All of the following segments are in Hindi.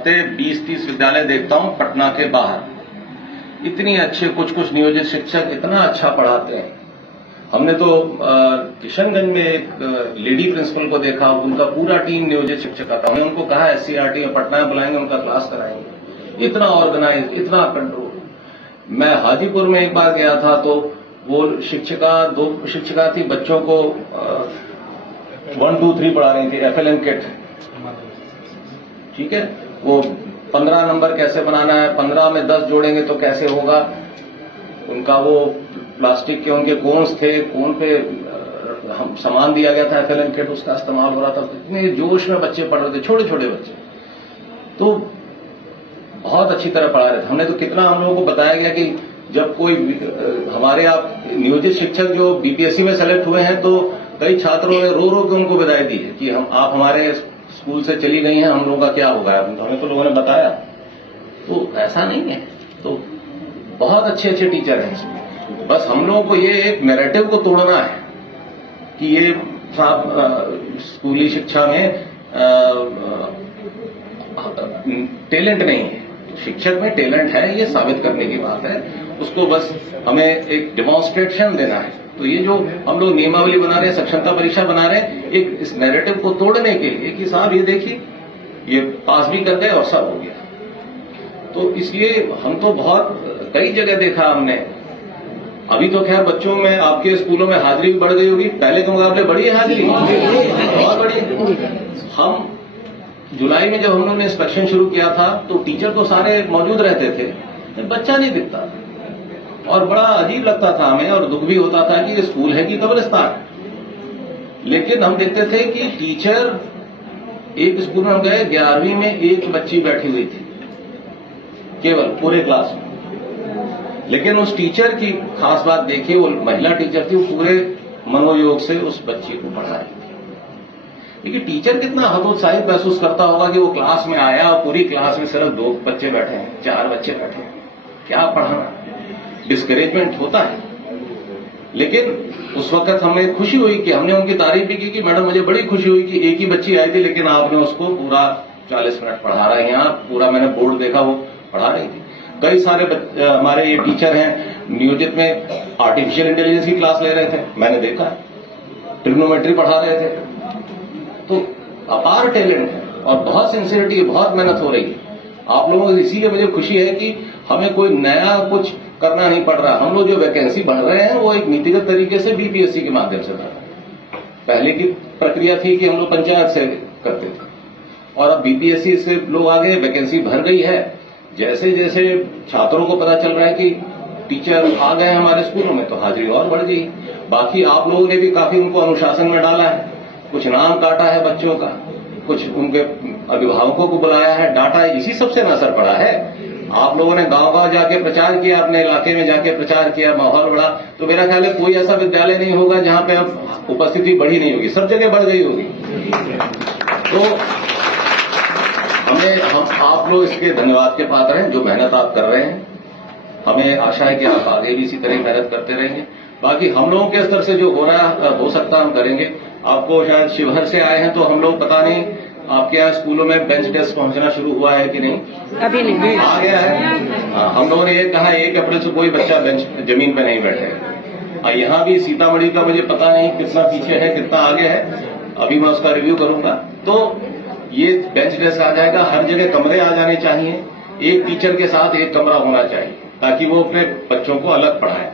हफ्ते 20-30 विद्यालय देखता हूं पटना के बाहर, इतनी अच्छे कुछ नियोजित शिक्षक इतना अच्छा पढ़ाते हैं। हमने तो किशनगंज में एक लेडी प्रिंसिपल को देखा, उनका पूरा टीम नियोजित शिक्षक का था। हमने उनको कहा SCRT में पटना में बुलाएंगे, उनका क्लास कराएंगे। इतना ऑर्गेनाइज, इतना कंट्रोल। मैं हाजीपुर में एक बार गया था तो वो दो शिक्षिका थी, बच्चों को 1 2 3 पढ़ा रही थी, FLN किट, ठीक है। वो 15 नंबर कैसे बनाना है, 15 में 10 जोड़ेंगे तो कैसे होगा। उनका वो प्लास्टिक के उनके कोन्स थे, कोन पे हम सामान दिया गया था FLN किट, उसका इस्तेमाल हो रहा था। इतने जोश में बच्चे पढ़ रहे थे, छोटे छोटे बच्चे, तो बहुत अच्छी तरह पढ़ा रहे थे। हमने तो कितना हम लोगों को बताया गया कि जब कोई हमारे आप नियोजित शिक्षक जो BPSC में सेलेक्ट हुए हैं तो कई छात्रों ने रो रो के उनको विदाई दी है कि आप हमारे स्कूल से चली गई हैं, हम लोगों का क्या होगा। हमें तो लोगों ने बताया, तो ऐसा नहीं है। तो बहुत अच्छे अच्छे टीचर हैं इसमें। बस हम लोगों को ये एक नैरेटिव को तोड़ना है कि ये स्कूली शिक्षा में टैलेंट नहीं है। शिक्षक में टैलेंट है, ये साबित करने की बात है। उसको बस हमें एक डेमोन्स्ट्रेशन देना है। तो ये जो हम लोग नियमावली बना रहे हैं, सक्षमता परीक्षा बना रहे हैं, एक इस नैरेटिव को तोड़ने के लिए कि साहब ये देखिए, ये पास भी कर गए और सब हो गया। तो इसलिए हम तो बहुत कई जगह देखा हमने। अभी तो खैर बच्चों में आपके स्कूलों में हाजिरी भी बढ़ गई होगी, पहले के मुकाबले बढ़ी है हाजिरी, बहुत बढ़ी। हम जुलाई में जब हम लोगों ने इंस्पेक्शन शुरू किया था तो टीचर तो सारे मौजूद रहते थे, बच्चा नहीं दिखता और बड़ा अजीब लगता था हमें और दुख भी होता था कि ये स्कूल है कि कब्रिस्तान। लेकिन हम देखते थे कि टीचर, एक स्कूल में हम गए, 11वीं में एक बच्ची बैठी हुई थी केवल पूरे क्लास में। लेकिन उस टीचर की खास बात देखिए, वो महिला टीचर थी, वो पूरे मनोयोग से उस बच्ची को पढ़ा रही थी। देखिए टीचर कितना हतोत्साहित महसूस करता होगा कि वो क्लास में आया और पूरी क्लास में सिर्फ 2 बच्चे बैठे हैं, 4 बच्चे बैठे हैं, क्या पढ़ाना। डिस्करेजमेंट होता है। लेकिन उस वक्त हमें खुशी हुई कि हमने उनकी तारीफ भी की कि मैडम मुझे बड़ी खुशी हुई कि एक ही बच्ची आई थी लेकिन आपने उसको पूरा 40 मिनट पढ़ा रहे हैं। यहाँ पूरा मैंने बोर्ड देखा, वो पढ़ा रही थी। कई सारे हमारे ये टीचर हैं नियोजित में आर्टिफिशियल इंटेलिजेंस की क्लास ले रहे थे, मैंने देखा, ट्रिग्नोमेट्री पढ़ा रहे थे। तो अपार टैलेंट है और बहुत सिंसियरिटी है, बहुत मेहनत हो रही है आप लोगों को। इसीलिए मुझे खुशी है कि हमें कोई नया कुछ करना नहीं पड़ रहा। हम लोग जो वैकेंसी बढ़ रहे हैं वो एक नीतिगत तरीके से BPSC के माध्यम से बढ़ रहे हैं। पहले की प्रक्रिया थी कि हम लोग पंचायत से करते थे और अब BPSC से लोग आगे, वैकेंसी भर गई है। जैसे जैसे छात्रों को पता चल रहा है कि टीचर आ गए हमारे स्कूलों में तो हाजिरी और बढ़ गई। बाकी आप लोगों ने भी काफी उनको अनुशासन में डाला है, कुछ नाम काटा है बच्चों का, कुछ उनके अभिभावकों को बुलाया है, डांटा है, इसी सबसे असर पड़ा है। आप लोगों ने गांव-गांव जाके प्रचार किया, अपने इलाके में जाके प्रचार किया, माहौल बढ़ा। तो मेरा ख्याल है कोई ऐसा विद्यालय नहीं होगा जहां पे अब उपस्थिति बढ़ी नहीं होगी, सब जगह बढ़ गई होगी। तो हम आप लोग इसके धन्यवाद के पात्र हैं, जो मेहनत आप कर रहे हैं। हमें आशा है कि आप आगे भी इसी तरह मेहनत करते रहेंगे। बाकी हम लोगों के स्तर से जो हो रहा है, हो सकता है हम करेंगे। आपको शायद शिवहर से आए हैं तो हम लोग पता नहीं आपके यहाँ स्कूलों में बेंच डेस्क पहुंचना शुरू हुआ है कि नहीं? अभी नहीं आ गया है। हम लोगों ने ये कहा 1 अप्रैल से कोई बच्चा जमीन पे नहीं बैठेगा। यहाँ भी सीतामढ़ी का मुझे पता नहीं कितना पीछे है, कितना आगे है, अभी मैं उसका रिव्यू करूंगा। तो ये बेंच डेस्क आ जाएगा, हर जगह कमरे आ जाने चाहिए, एक टीचर के साथ एक कमरा होना चाहिए ताकि वो अपने बच्चों को अलग पढ़ाए।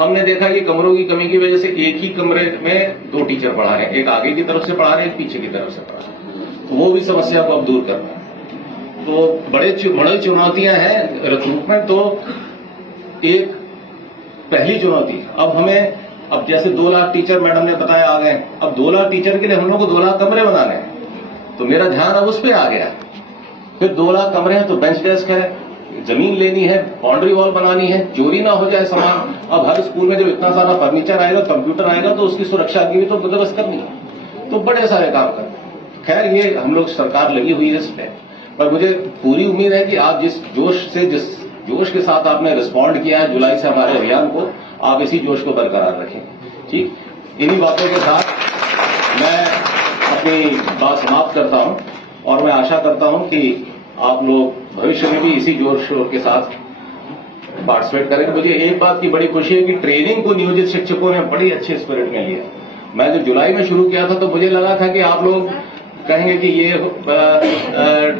हमने देखा कि कमरों की कमी की वजह से एक ही कमरे में 2 टीचर पढ़ा रहे हैं, एक आगे की तरफ से पढ़ा रहे हैं, एक पीछे की तरफ से पढ़ा रहे हैं। तो वो भी समस्या को अब दूर करना है। तो बड़ी चुनौतियां हैं रिक्रूटमेंट। तो एक पहली चुनौती अब जैसे 2 लाख टीचर मैडम ने बताया आ गए, अब 2 लाख टीचर के लिए हम लोग को 2 लाख कमरे बनाने हैं। तो मेरा ध्यान अब उस पर आ गया। फिर 2 लाख कमरे हैं तो बेंच डेस्क है, जमीन लेनी है, बाउंड्री वॉल बनानी है, चोरी ना हो जाए सामान। अब हर स्कूल में जब इतना सारा फर्नीचर आएगा, कंप्यूटर आएगा, तो उसकी सुरक्षा की भी तो बंदोबस्त करनी है। तो बड़े सारे काम करने। खैर ये हम लोग सरकार लगी हुई है इस पे, पर मुझे पूरी उम्मीद है कि आप जिस जोश के साथ आपने रिस्पॉन्ड किया है जुलाई से हमारे अभियान को, आप इसी जोश को बरकरार रखें। ठीक, इन्हीं बातों के साथ मैं अपनी बात समाप्त करता हूं और मैं आशा करता हूं कि आप लोग भविष्य में भी इसी जोर शोर के साथ पार्टिसिपेट करेंगे। मुझे एक बात की बड़ी खुशी है कि ट्रेनिंग को नियोजित शिक्षकों ने बड़ी अच्छे स्पिरिट में लिया। मैं जब जुलाई में शुरू किया था तो मुझे लगा था कि आप लोग कहेंगे कि ये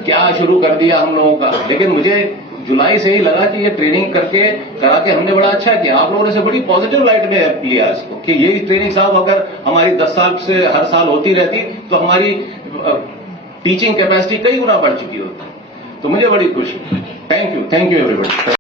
क्या शुरू कर दिया हम लोगों का, लेकिन मुझे जुलाई से ही लगा कि ये ट्रेनिंग करा के हमने बड़ा अच्छा किया। आप लोगों ने से बड़ी पॉजिटिव लाइट में लिया इसको कि ये ट्रेनिंग साहब अगर हमारी 10 साल से हर साल होती रहती तो हमारी टीचिंग कैपेसिटी कई गुना बढ़ चुकी होती। तो मुझे बड़ी खुशी। Thank you everybody.